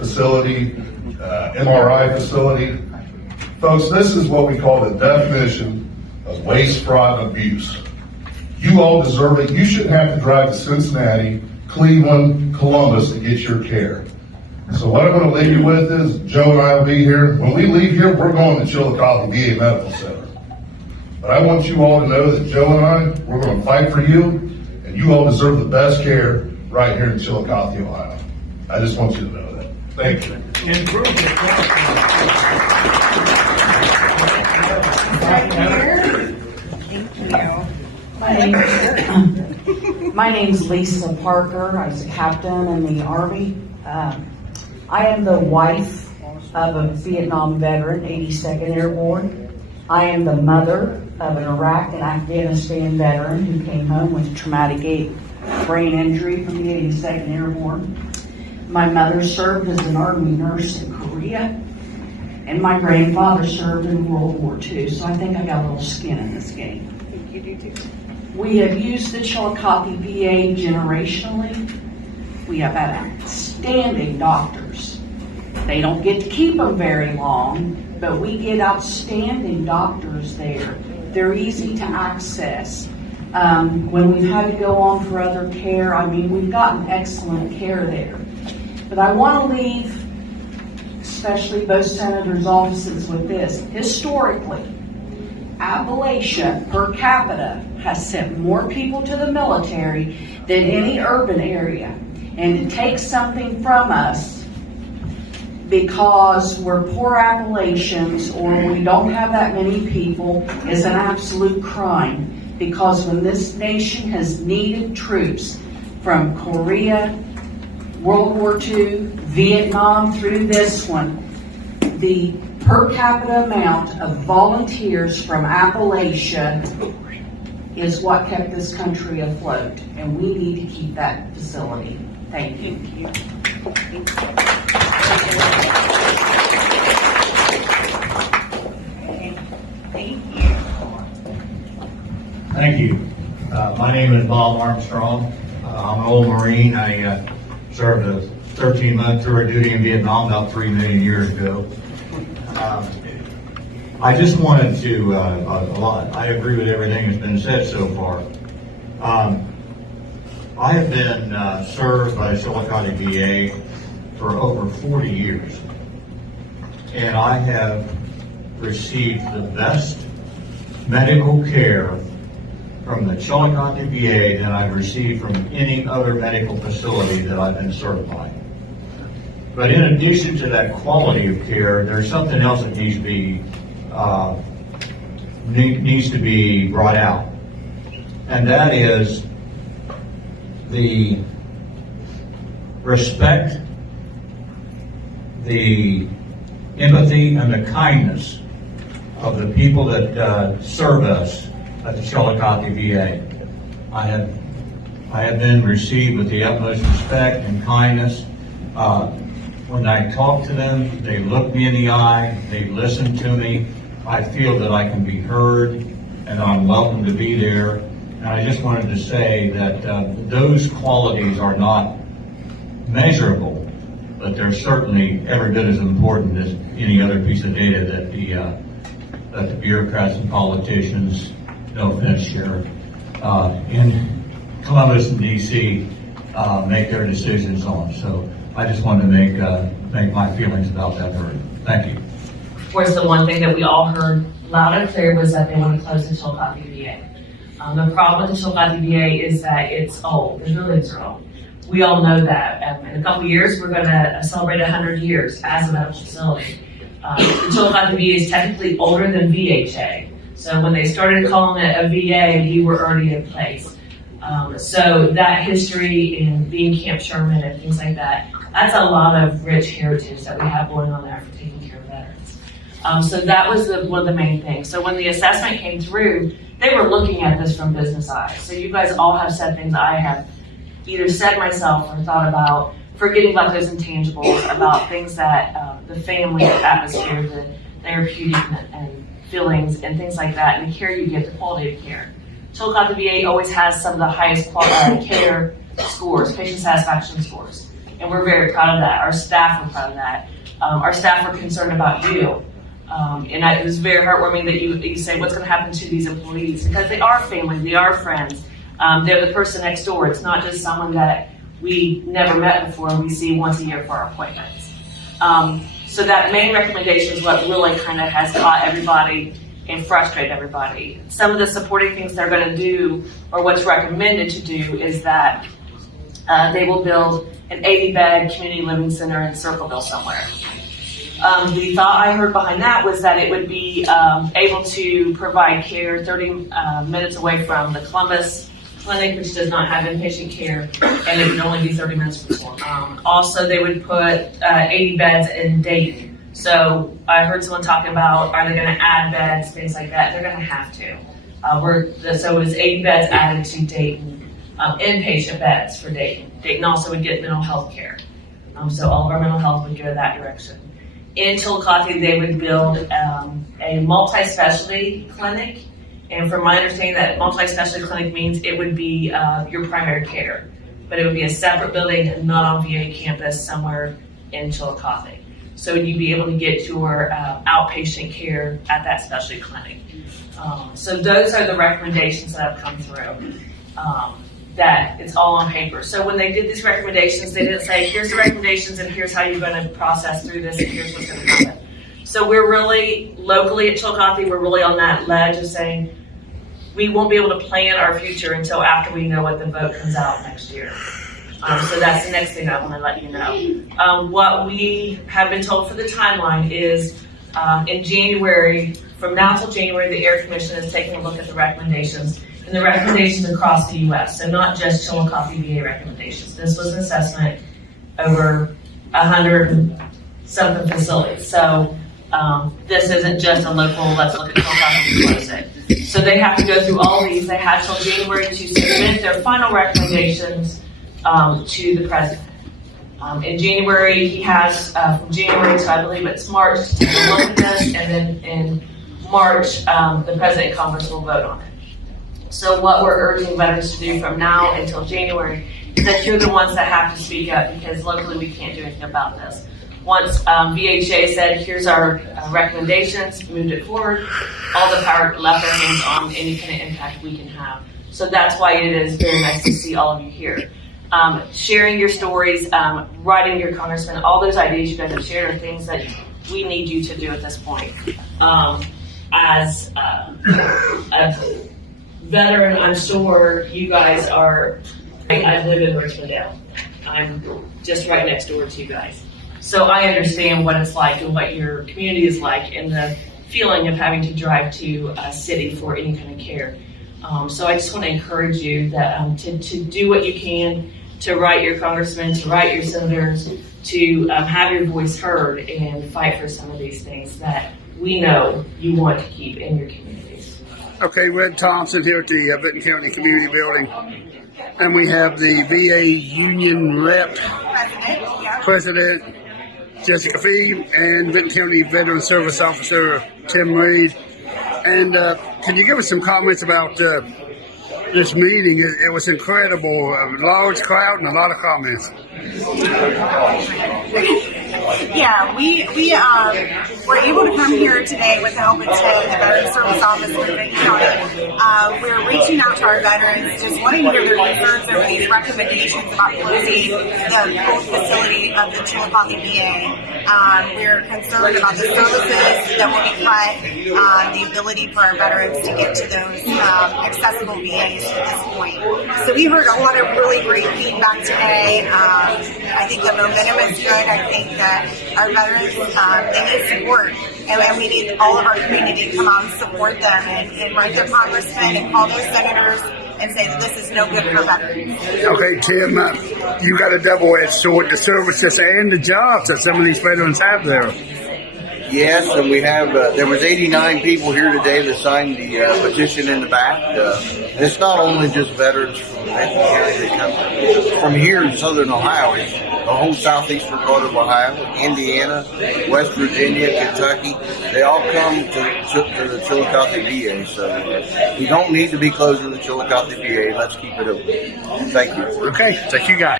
facility, MRI facility. Folks, this is what we call the definition of waste, fraud, and abuse. You all deserve it. You shouldn't have to drive to Cincinnati, Cleveland, Columbus to get your care. So what I'm going to leave you with is, Joe and I will be here. When we leave here, we're going to Chillicothe VA Medical Center. But I want you all to know that Joe and I, we're going to fight for you, and you all deserve the best care right here in Chillicothe, Ohio. I just want you to know that. Thank you. My name's Lisa Parker. I was a captain in the Army. I am the wife of a Vietnam veteran, 82nd Airborne. I am the mother of an Iraq and Afghanistan veteran who came home with traumatic brain injury from the 82nd Airborne. My mother served as an Army nurse in Korea, and my grandfather served in World War II, so I think I got a little skin in this game. I think you do too. We have used the Chillicothe VA generationally. We have had outstanding doctors. They don't get to keep them very long, but we get outstanding doctors there. They're easy to access. When we've had to go on for other care, I mean, we've gotten excellent care there. But I want to leave, especially both senators' offices, with this. Historically, Appalachia per capita has sent more people to the military than any urban area. And to take something from us because we're poor Appalachians or we don't have that many people is an absolute crime. Because when this nation has needed troops from Korea, World War II, Vietnam through this one, the per capita amount of volunteers from Appalachia is what kept this country afloat, and we need to keep that facility. Thank you. Thank you. My name is Bob Armstrong. I'm an old Marine. I served a 13-month tour of duty in Vietnam about 3 million years ago. I just wanted to, I agree with everything that's been said so far. I have been served by Chillicothe VA for over 40 years, and I have received the best medical care from the Chillicothe VA than I've received from any other medical facility that I've been served by. But in addition to that quality of care, there's something else that needs to be brought out, and that is the respect, the empathy, and the kindness of the people that serve us at the Chillicothe VA. I have been received with the utmost respect and kindness. When I talk to them, they look me in the eye, they listen to me. I feel that I can be heard and I'm welcome to be there. And I just wanted to say that those qualities are not measurable, but they're certainly every bit as important as any other piece of data that the bureaucrats and politicians, no offense, Sheriff, in Columbus and DC make their decisions on. So I just wanted to make my feelings about that heard. Thank you. Of course, the one thing that we all heard loud and clear was that they want to close the Chillicothe VA. The problem with the Chillicothe VA is that it's old. The buildings are old. We all know that. In a couple of years, we're going to celebrate 100 years as a medical facility. The Chillicothe VA is technically older than VHA. So when they started calling it a VA, you were already in place. So that history in being Camp Sherman and things like that, that's a lot of rich heritage that we have going on there for taking care of veterans. So that was one of the main things. So when the assessment came through, they were looking at this from business eyes. So you guys all have said things I have either said myself or thought about, forgetting about those intangibles, about things that the family atmosphere, the therapeutic and feelings and things like that, and the care you get, the quality of care. Chillicothe VA always has some of the highest quality care scores, patient satisfaction scores. And we're very proud of that. Our staff are proud of that. Our staff are concerned about you. It was very heartwarming that you say, what's going to happen to these employees? Because they are family, they are friends. They're the person next door. It's not just someone that we never met before and we see once a year for our appointments. So that main recommendation is what really kind of has caught everybody and frustrated everybody. Some of the supporting things they're going to do, or what's recommended to do, is that they will build an 80-bed community living center in Circleville somewhere. The thought I heard behind that was that it would be able to provide care 30 minutes away from the Columbus Clinic, which does not have inpatient care, and it would only be 30 minutes from school. Also, they would put 80 beds in Dayton. So I heard someone talking about, are they going to add beds, things like that? They're going to have to. So it was 80 beds added to Dayton, inpatient beds for Dayton. Dayton also would get mental health care. So all of our mental health would go that direction. In Chillicothe, they would build a multi-specialty clinic. And from my understanding, that multi-specialty clinic means it would be your primary care. But it would be a separate building and not on VA campus somewhere in Chillicothe. So you'd be able to get your outpatient care at that specialty clinic. So those are the recommendations that have come through. That it's all on paper. So when they did these recommendations, they didn't say, here's the recommendations and here's how you're going to process through this and here's what's going to happen. So we're really, locally at Chillicothe, we're really on that ledge of saying, we won't be able to plan our future until after we know what the vote comes out next year. So that's the next thing I want to let you know. What we have been told for the timeline is in January, from now till January, the Air Commission is taking a look at the recommendations. And the recommendations across the U.S., so not just Chillicothe VA recommendations. This was an assessment over 100-something facilities. So this isn't just a local, let's look at Chillicothe and close it. So they have to go through all these. They had till January to submit their final recommendations to the president. In January, he has from January to, I believe it's March, to take a look at this, and then in March, the president and Congress will vote on it. So what we're urging veterans to do from now until January is that you're the ones that have to speak up, because locally we can't do anything about this. Once VHA said, here's our recommendations, moved it forward, all the power left our hands on any kind of impact we can have. So that's why it is very nice to see all of you here. Sharing your stories, writing your congressman, all those ideas you guys have shared are things that we need you to do at this point. As a veteran, I'm sure you guys are, I live in Richmondale. I'm just right next door to you guys. So I understand what it's like and what your community is like and the feeling of having to drive to a city for any kind of care. So I just want to encourage you that to do what you can, to write your congressmen, to write your senators, to have your voice heard and fight for some of these things that we know you want to keep in your communities. Okay, Red Thompson here at the Vinton County Community Building, and we have the VA Union Rep, President Jessica Fee, and Vinton County Veteran Service Officer Tim Reed. And can you give us some comments about this meeting? It was incredible, a large crowd and a lot of comments. Yeah, we were able to come here today with the help of Ted, the Veteran Service Office in Vinton County. We're reaching out to our veterans, just wanting to hear their concerns over these recommendations about closing the old facility of the Chillicothe VA. We're concerned about the services that will be cut, the ability for our veterans to get to those accessible VAs at this point. So we heard a lot of really great feedback today. I think the momentum is good. I think that our veterans, they need support, and we need all of our community to come out and support them and write their congressmen and call those senators and say that this is no good for veterans. Okay, Tim, you got a double-edged sword, the services and the jobs that some of these veterans have there. Yes, and we have, there was 89 people here today that signed the petition in the back. And it's not only just veterans from Vinton County that come from here in southern Ohio. It's the whole southeastern part of Ohio, Indiana, West Virginia, Kentucky. They all come to the Chillicothe VA. So we don't need to be closing the Chillicothe VA. Let's keep it open. Thank you. Okay, thank you guys.